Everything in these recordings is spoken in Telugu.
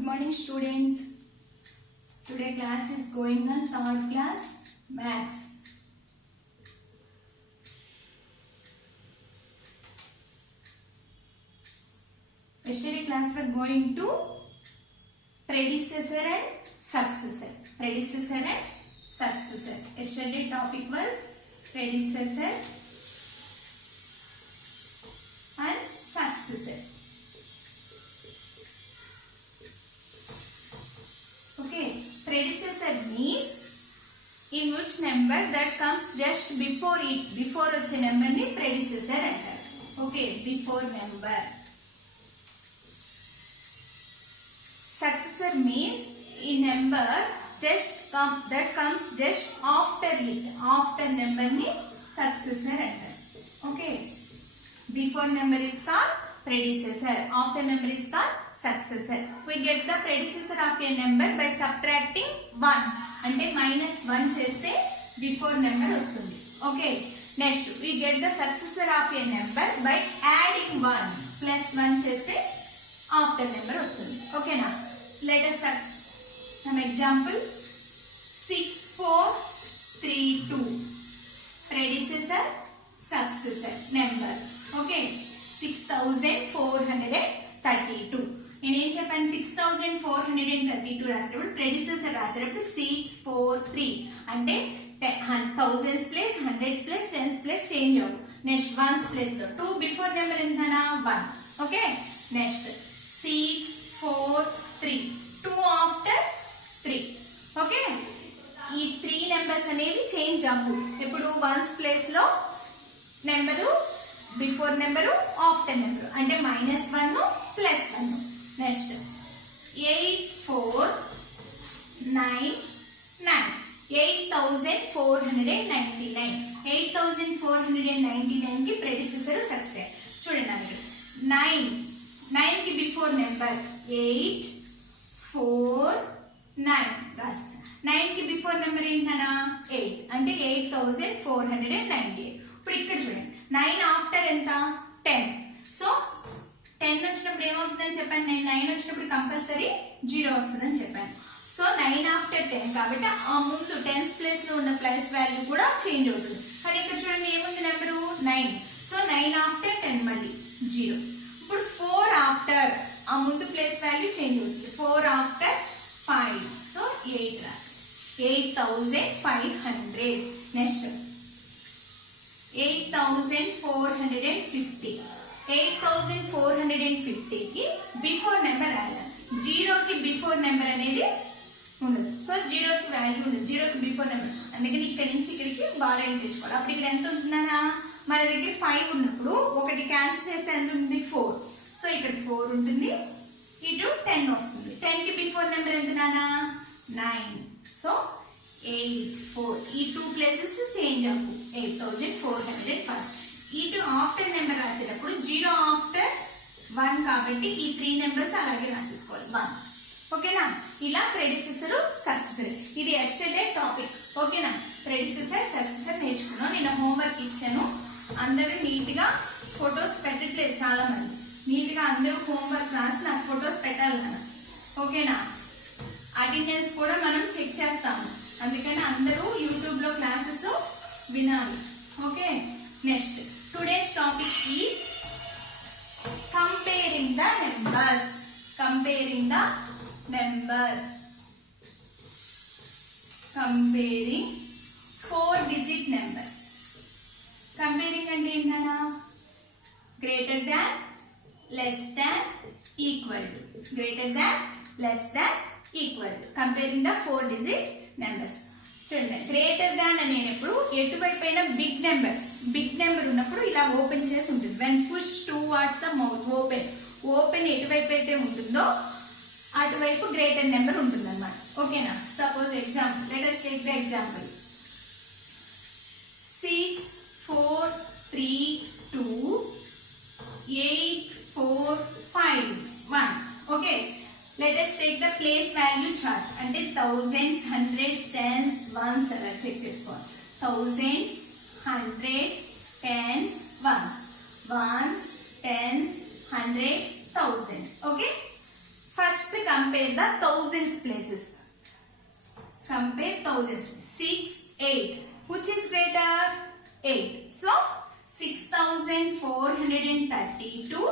Good morning students. Today class is going on third class maths. Yesterday class we are going to predecessor and successor. Predecessor and successor. Yesterday topic was predecessor and successor. Okay, predecessor means in which number that comes just before it. Before వచ్చే number ni predecessor అంటారు. Okay, before number. Successor means a number that comes just after it. After number ni successor అంటారు. Okay, before number is called predecessor, after number is called successor. We get the predecessor of a number by subtracting 1. అంటే -1 చేస్తే before number వస్తుంది. Okay, next we get the successor of a number by adding 1 plus 1 చేస్తే after number వస్తుంది. Okay na, let us start some example. 6432 predecessor successor number. Okay, 6432. నేనేం చెప్పాను, 6432 రాసేటప్పుడు ప్రెడిసెసర్ రాసేటప్పుడు 643 అంటే thousands place hundreds place tens place change అవ్వు. నెక్స్ట్ వన్స్ ప్లేస్ తో 2 బిఫోర్ నెంబర్ ఎంతనా 1. Okay, next 643 2 after 3. ఓకే, ఈ 3 నెంబర్స్ అనేవి చేంజ్ అవ్వు. ఇప్పుడు వన్స్ ప్లేస్ లో number, before number, after number అంటే -1 ప్లస్ 1. నెక్స్ట్ 8499 8499 8499 కి ప్రెడిసెసర్ సక్సెసర్. చూడండి అండి, 9 కి బిఫోర్ నెంబర్ 849 రాస్తా. 9 కి బిఫోర్ నెంబర్ ఏంటనా 8 అంటే 8498. ఇప్పుడు ఇక్కడ చూడండి, 9 ఆఫ్టర్ ఎంత 10. సో 10 వచ్చినప్పుడు ఏమవుతుందని చెప్పాను నేను, 9 వచ్చినప్పుడు కంపల్సరీ 0 వస్తుందని చెప్పాను. సో 9 ఆఫ్టర్ 10 కాబట్టి ఆ ముందు 10th ప్లేస్ లో ఉన్న ప్లస్ వాల్యూ కూడా చేంజ్ అవుతుంది. కానీ ఇక్కడ చూడండి ఏముంది నెంబరు 9. సో 9 ఆఫ్టర్ 10 మళ్ళీ 0. ఇప్పుడు 4 ఆఫ్టర్ ఆ ముందు ప్లేస్ వాల్యూ చేంజ్ అవుతుంది. 4 ఆఫ్టర్ 5 సో 8 రాసి 8500. నెక్స్ట్ 8450 8450 కి బిఫోర్ నెంబర్ రాయాలి. 0 కి బిఫోర్ నెంబర్ అనేది ఉండదు. సో 0 కి వాల్యూ ఉండదు, 0 కి బిఫోర్ నెంబర్. అందుకని ఇక్కడ నుంచి ఇక్కడికి బారోయింగ్ తెచ్చుకోవాలి. అప్పుడు ఇక్కడ ఎంత ఉంటుందా, మన దగ్గర 5 ఉన్నప్పుడు ఒకటి క్యాన్సిల్ చేస్తే ఎంత ఉంటుంది 4. సో ఇక్కడ 4 ఉంటుంది, ఇటు 10 వస్తుంది. 10 కి బిఫోర్ నెంబర్ ఎంత నానా 9. సో 84 ఈ 2 ప్లేసెస్ చేంజ్ అవ్వు 8405. ఇటు ఆఫ్టర్ నెంబర్ రాసేటప్పుడు 0 ఆఫ్టర్ 1 కాబట్టి ఈ 3 నెంబర్స్ అలాగే రాసేసుకోవాలి 1. ఓకేనా, ఇలా ప్రెడిసెసర్ సక్సెసర్. ఇది ఎస్టర్డే టాపిక్. ఓకేనా, ప్రెడిసెసర్ సక్సెసర్ నేర్చుకున్నాం. నేను హోంవర్క్ ఇచ్చాను, అందరూ నీట్ గా ఫొటోస్ పెట్టట్లేదు. చాలా మంది నీట్ గా అందరూ హోంవర్క్ రాసి నాకు ఫొటోస్ పెట్టాలి కదా. ఓకేనా, అటెండెన్స్ కూడా మనం చెక్ చేస్తాము, అందుకని అందరూ యూట్యూబ్ లో క్లాసెస్ వినాలి. Okay, next today's topic is comparing the numbers. Comparing the numbers, comparing 4 digit numbers. Comparing అంటే ఏంటన్నా, greater than, less than, equal to. Greater than, less than, equal to. Comparing the 4 digit numbers. చూడండి, గ్రేటర్ దాన్ అనేటప్పుడు ఎటువైపు అయినా బిగ్ నెంబర్ ఉన్నప్పుడు ఇలా ఓపెన్ చేసి ఉంటుంది. When push towards the mouth open ఎటువైపు అయితే ఉంటుందో అటువైపు గ్రేటర్ నెంబర్ ఉంటుంది అన్నమాట. ఓకేనా, suppose example, let us take the example 6432 8451. Okay, let us take the place value chart. అంటే thousands, hundreds, tens, ones అలా చెక్ చేసుకోవాలి. thousands, hundreds, tens, ones, tens, hundreds, thousands. Okay, first compare the thousands places. Compare thousands. 6, 8. Which is greater? 8. So 6,432.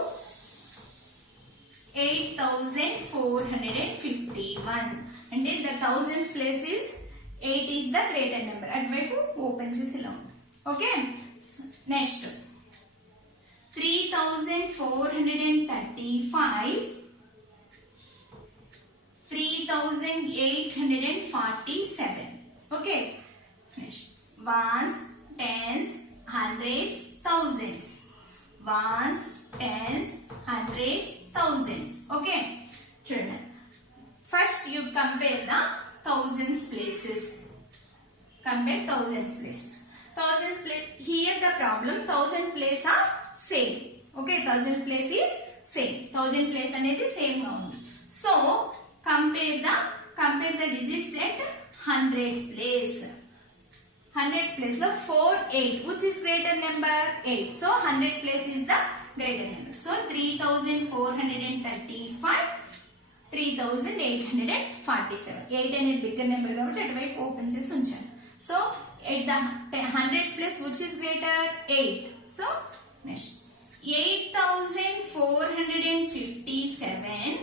8,451. And in the thousands place is 8 is the greater number. Advaipu open chesila. Okay. Next. 3,435. 3,847. Okay. Next. Ones, tens, hundreds, thousands. Ones, tens, hundreds, thousands. Okay. Children. First you compare the thousands places. Compare thousands places. Thousands place. Here the problem. Thousand place are same. Okay. Thousand place is same. Thousand place anedi same ga undi. So compare the digits at hundreds place. Hundreds place lo 4, 8. Which is greater number? 8. So 100 place is the greater number. So 3,435. 3,847. 8 అనేది bigger number కాబట్టి అటువైపు ఓపెన్ చేసి ఉంచాను. So at the hundreds place which is greater? 8. So next 8,457.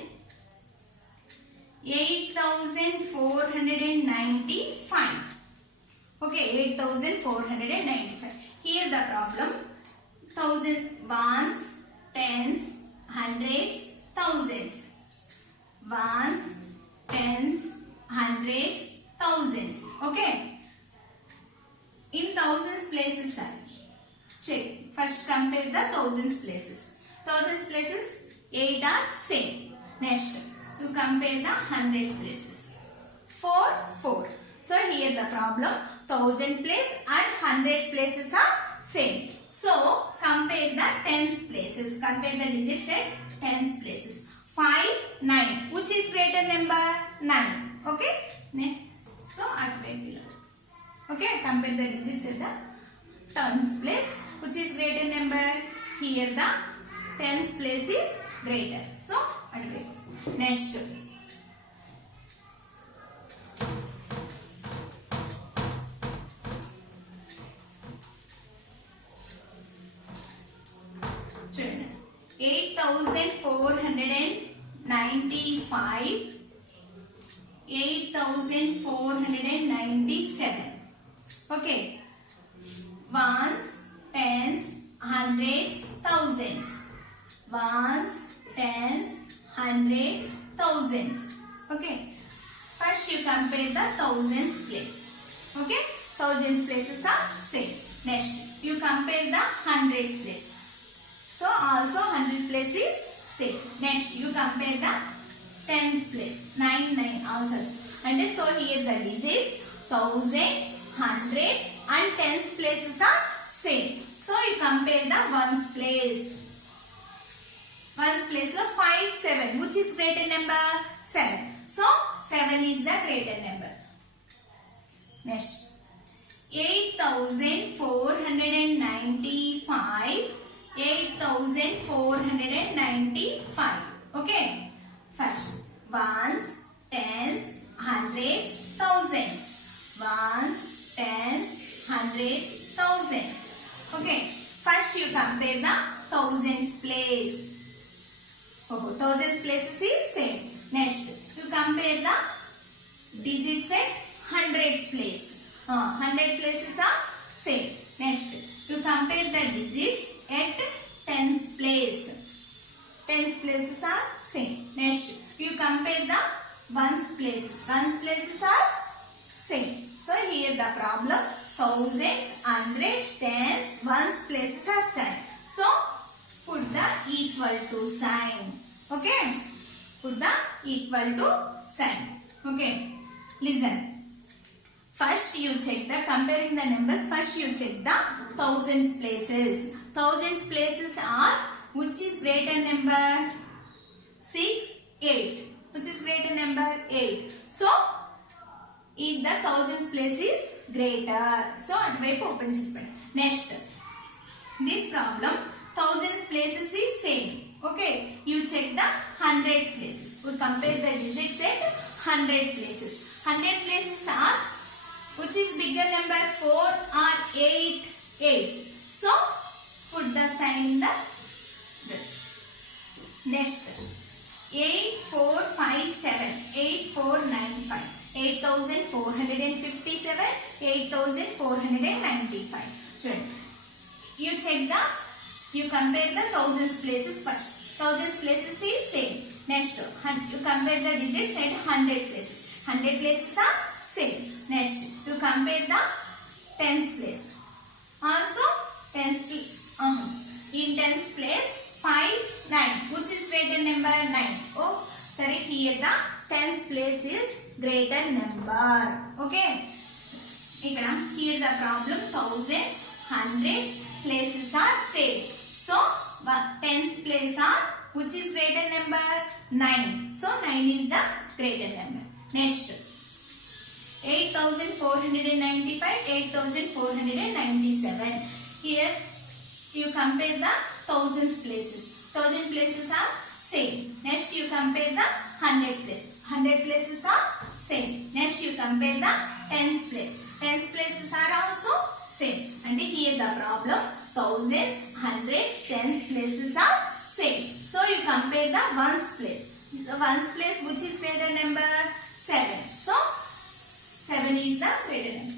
8,495. Okay, 8,495. Here the problem. Thousand, ones, tens, hundreds, thousands. Ones, tens, hundreds, thousands. Okay. In thousands places are. Check. First compare the thousands places. Thousands places 8 are same. Next you compare the hundreds places. 4, 4. So here the problem. Thousand place and hundreds places are same. So compare the tens places. Compare the digits at tens places. 5, 9. Which is greater number? 9. Okay. Next. So at below. Okay. Compare the digits at the tens place. Which is greater number? Here the tens place is greater. So at below. Next. Children. 8,495. 8,497. Okay. Ones, tens, hundreds, thousands. Ones, tens, hundreds, thousands. Okay. First you compare the thousands place. Okay. Thousands places are same. Next you compare the hundreds place. So also 100 place is same. Next you compare the tens place. 9, 9 also. And so here the digits 1000, hundreds and tens places are same. So you compare the ones place. Ones place of 5, 7. Which is greater number? 7. So 7 is the greater number. Next 8,495. 8,495. Okay. First ones, tens, hundreds, thousands. Ones, tens, hundreds, thousands. Okay. First you compare the thousands place. Oh, thousands places is same. Next you compare the digits at hundreds place. 100 places are same. Next you compare the digits at tens place. Tens places are same. Next you compare the ones places. Ones places are same. So here the problem thousands, hundreds, tens, ones places are same. So put the equal to sign. Okay. Put the equal to sign. Okay. Listen. First you check the comparing the numbers. First you check the thousands places. Thousands places are which is greater number? 6, 8. Which is greater number? 8. So if the thousands place is greater. So అటువైపు ఓపెన్ చేసి పెట్టండి. Next this problem thousands places is same. Okay, you check the hundreds places. We compare the digits at 100 places. 100 places are, which is bigger number, 4 or 8? 8. So put the sign in the next. 8457, 8495, 8457, 8495. You check the, you compare the thousands places first. Thousands places is same. Next, you compare the digits at 100 places. 100 places are same. Next, you compare the tens place. Also tens in tens place 5, 9. Which is greater number? 9. Oh, sorry, here the tens place is greater number. Okay. Here the problem, thousands, hundreds places are same. So tens place are, which is greater number? 9. So 9 is the greater number. Next, 8495, 8497. Here you compare the thousands places. 1000 places are same. Next you compare the 100 places. 100 places are same. Next you compare the tens place. Tens places are also same. And here the problem, thousands, hundreds, tens places are same. So you compare the ones place. So ones place, which is greater number? 7. So 7 is the greater number.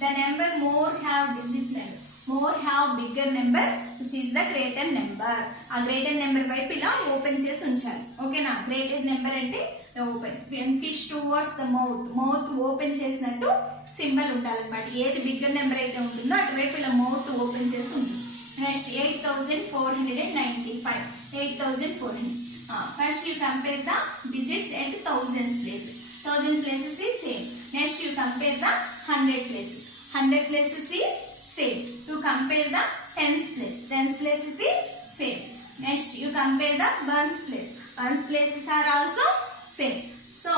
The number more have digit number. More have bigger number, which is the greater number. A greater number వైపు ఇలా ఓపెన్ చేసి ఉంచాలి. ఓకేనా? గ్రేటర్ నెంబర్ అంటే open. when fish towards the mouth, mouth open చేసినట్టు సింబల్ ఉండాలన్నమాట. ఏది బిగ్గర్ నెంబర్ అయితే ఉంటుందో అటువైపు ఇలా మౌత్ ఓపెన్ చేసి ఉంటుంది. Next 8495, 8400. First you compare the digits at thousands places. 1000 places is same. Next you compare the 100 places. 100 places is same. You compare the tens place. Tens places is same. Next you compare the ones place. Ones places are also same. So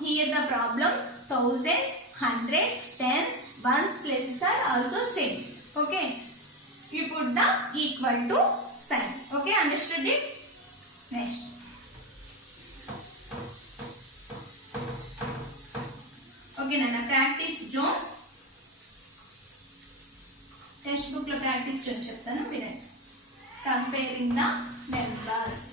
here the problem, thousands, hundreds, tens, ones places are also same. Okay. You put the equal to sign. Okay, understood it? Next. Okay, Nana, practice zone. Text book లో ప్రాక్టీస్ చేయని చెప్తాను వినండి. Comparing the numbers.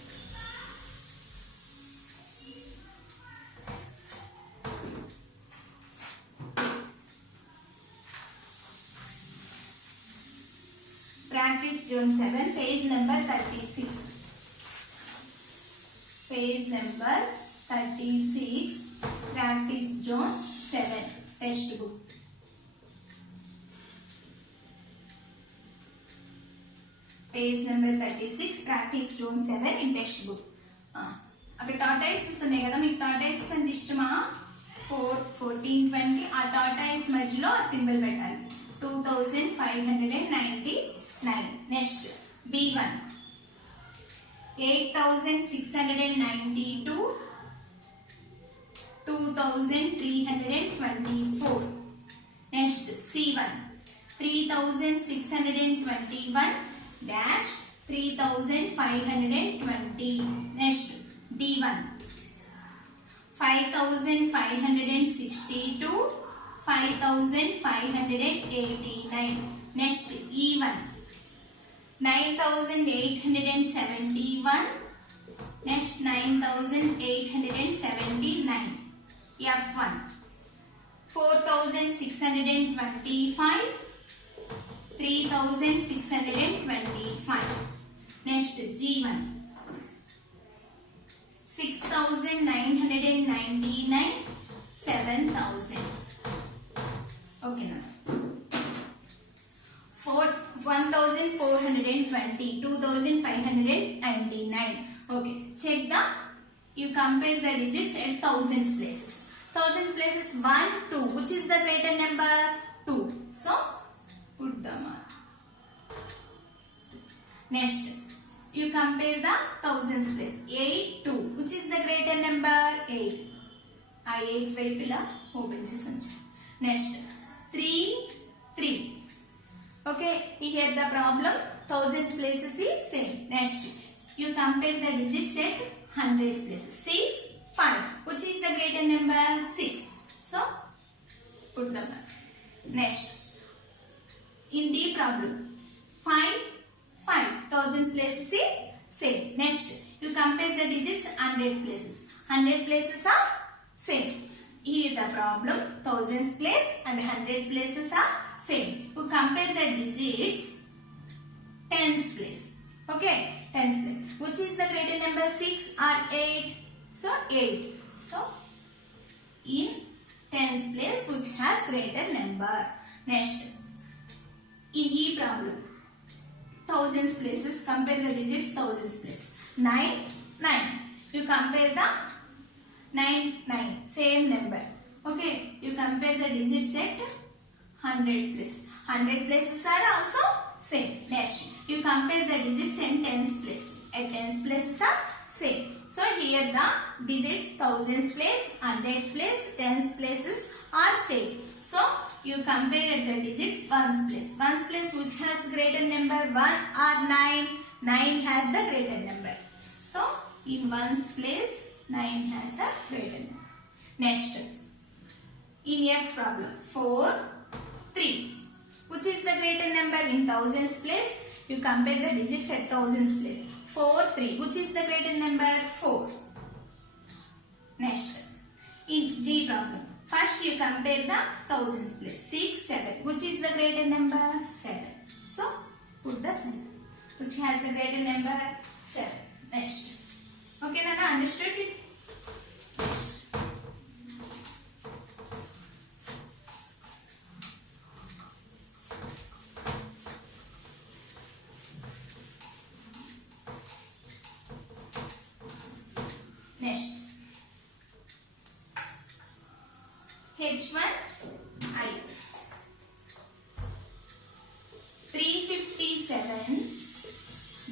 Practice zone 7, page number 36. Page number 36, practice zone 7, text book. Page number 36, practice zone 7 in text book. అక్కడ టార్టాయిసెస్ ఉన్నాయి కదా, మీకు టార్టాయిసెస్ అంటే ఇష్టమా? 4, 14, 20. ఆ టార్టాయిస్ మధ్యలో ఆ సింబల్ పెట్టాలి. 2599. Next B1 8692, 2324. Next C1 3621 dash 3520. Next D1 5562, 5589. Next E1 9871. Next 9879. F1 4625, 3625. Next G1 6999, 7000. Okay now. 1420, 2599. Okay, check the, you compare the digits at thousands places. 1000 places 1, 2. Which is the greater number? 2. So put the mark. Next, you compare the thousands place. 8, 2. Which is the greater number? 8. I 8 వైపులా ఓపెన్ చేసి ఉంచాను. Next 3, 3. Okay, here the problem, thousands places is same. Next you compare the digits at hundreds places. 6, 5. Which is the greater number? 6. So put the mark. Next, in D problem, find 5 thousands places is same. Next, you compare the digits 100 places. 100 places are same. Here the problem, thousands place and hundreds places are same. You compare the digits tens place. Okay, tens place. Which is the greater number, 6 or 8? So 8. So in tens place which has greater number. Next, in E problem, thousands places, compare the digits thousands place. 9, 9. You compare the 9, 9, same number. Okay, you compare the digits at hundreds place. 100 places are also same. Next, you compare the digits in tens place. At tens places are same. So here the digits thousands place, hundreds place, tens places are same. So you compare at the digits ones place. Ones place which has greater number, 1 or 9? 9 has the greater number. So in ones place 9 has the greater number. Next, in F problem, 4, 3. Which is the greater number? In thousands place, you compare the digits at thousands place. 4, 3. Which is the greater number? 4. Next, in G problem, first you compare the thousands place. 6, 7. Which is the greater number? 7. So put the 7. Which has the greater number? 7. Next. Okay, Nana, understood it? Next. Next. H1I. 357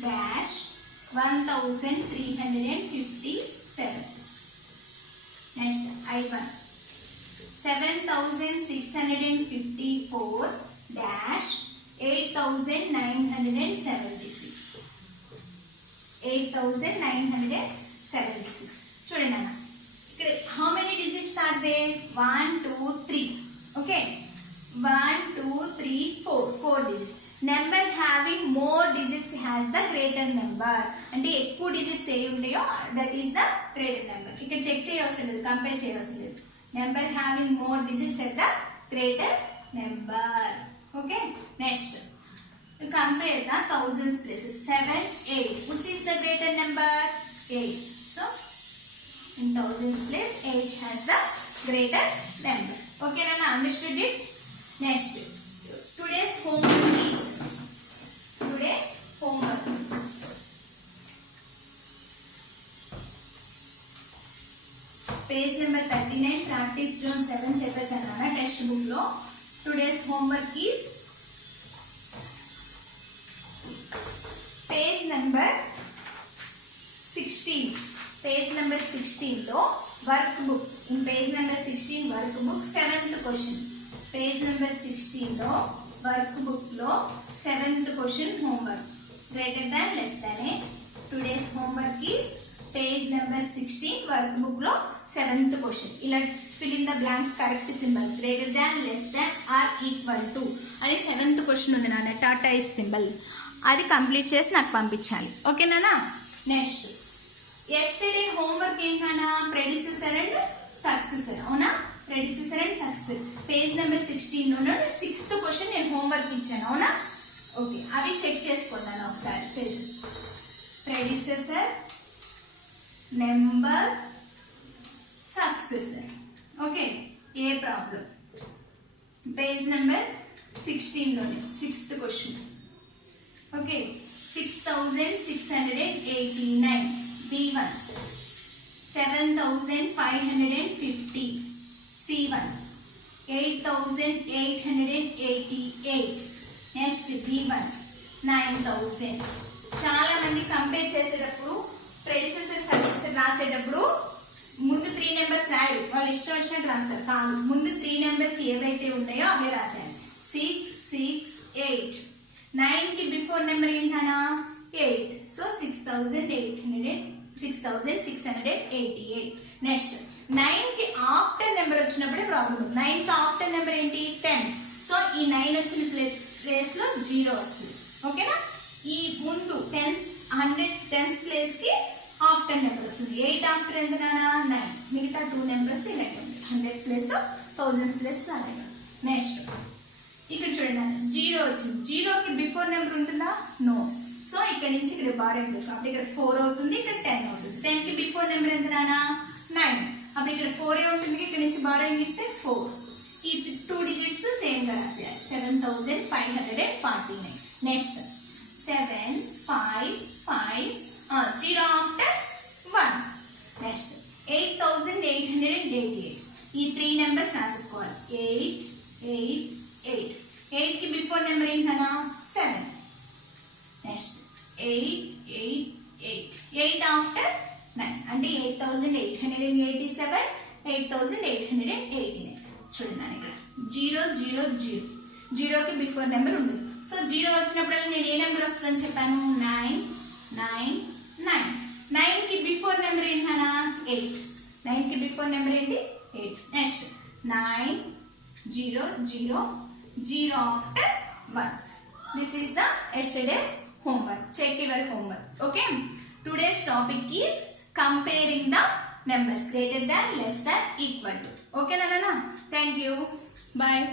dash 1357. Next, I1. 7654 dash 8976. 8976. చూడండి అన్న, ఇక్కడ how many digits are there? 1, 2, 3. Okay, 1, 2, 3, 4. 4 digits. Number having more digits has the greater number. అంటే ఎక్కువ digits ఏ ఉంటాయో that is the greater number. ఇక్కడ చెక్ చేయవలసిన లేదు, కంపేర్ చేయవలసిన లేదు. Number having more digits at the greater number. Okay, next. You compare the thousands places. 7, 8. Which is the greater number? 8. So in thousands place 8 has the greater number. Okay, Nana, understood it? Next, today's homework is page number 39, practice zone 7 చెప్పేసాను అన్న టెక్స్ట్ బుక్ లో. today's homework is page number 16. Page number 16 లో work book. In page number 16 work book 7th question. Page number 16 లో వర్క్ బుక్ లో 7th question homework. Greater than less than ఏ. Today's homework is page number 16 work book లో 7th క్వశ్చన్. ఇలా fill in the blanks correct symbols. Greater than, less than, or equal to అని 7th క్వశ్చన్ ఉంది నాన్న, టాటా ఇస్ సింబల్. అది కంప్లీట్ చేసి నాకు పంపించాలి. ఓకేనా? నెక్స్ట్, yesterday homework ఏంటన్నా? predecessor and successor. అవునా? predecessor and successor. Page number 16 లో 6th క్వశ్చన్ నేను హోంవర్క్ ఇచ్చాను. అవునా? ఓకే, అవి చెక్ చేసుకుందాను ఒకసారి చేసి. predecessor, number, successor. ఓకే, ఏ ప్రాబ్లం? పేజ్ నెంబర్ 16 లోనే 6th question. Okay, 6689. B1. 7550. C1. 8888. Next B1. 9000. చాలా మంది కంపేర్ చేసేటప్పుడు ప్రెడిసెసర్ సక్సెసర్ రాసేటప్పుడు ముందు 3 నెంబర్స్ రాయరు, వాళ్ళు ఇష్టం వచ్చినట్టు రాస్తారు. కాదు, ముందు 3 నెంబర్స్ ఏవైతే ఉన్నాయో అవే రాశారు. 6, 6, 8. 9 కి బిఫోర్ నెంబర్ ఏంటనా? 8. So 6,688. Next 9 కి ఆఫ్టర్ నెంబర్ వచ్చినప్పుడే ప్రాబ్లం. 9 కి ఆఫ్టర్ నెంబర్ ఏంటి 10. సో ఈ 9 వచ్చిన ప్లేస్ లో 0 వస్తుంది. ఓకేనా? ఈ ముందు 10s ప్లేస్ కి ఆఫ్టర్ నెంబర్ వస్తుంది. 8 ఆఫ్టర్ ఎంత నానా 9. మిగతా 2 నెంబర్స్ ఇలాగే ఉంది. 100s ప్లేస్ 1000s ప్లేస్ అలాగే. నెక్స్ట్ ఇక్కడ చూడండి 0 వచ్చింది. 0 కి బిఫోర్ నెంబర్ ఉంటుందా? నో. సో ఇక్కడ నుంచి ఇక్కడ బార్ ఎండ్ అప్పుడు ఇక్కడ 4 అవుతుంది, ఇక్కడ 10 అవుతుంది. 10 కి బిఫోర్ నెంబర్ ఎంత నానా 9. అప్పుడు ఇక్కడ 4 ఉంటుంది, ఇక్కడ నుంచి బార్ ఎండ్ ఇస్తే 4. ఈ 2 డిజిట్స్ సేమ్ గా రాసేయాలి. 7549. Next 7 5 5 0 after 1. నెక్స్ట్ 8888. ఈ 3 నెంబర్స్ రాసేసుకోవాలి. 8 8 8. 8 కి బిఫోర్ నెంబర్ ఏంటన్నా 7. నెక్స్ట్ 8 8 8. 8 ఆఫ్టర్ 9 అంటే 8887 8889. చూడండి ఇక్కడ 0 0 0. 0 కి బిఫోర్ నెంబర్ ఉండదు. సో 0 వచ్చినప్పుడు నేను ఏ నెంబర్ వస్తుందని చెప్పాను 9 9 9. 9 కి బిఫోర్ నెంబర్ ఏంటన్నా 8. 9 కి బిఫోర్ నెంబర్ ఏంటి 8. Next 9 0 0 0 after 1. This is the yesterday's homework. Check your homework. Okay. Today's topic is comparing the numbers greater than, less than, equal to. Okay, Nana? Thank you. Bye.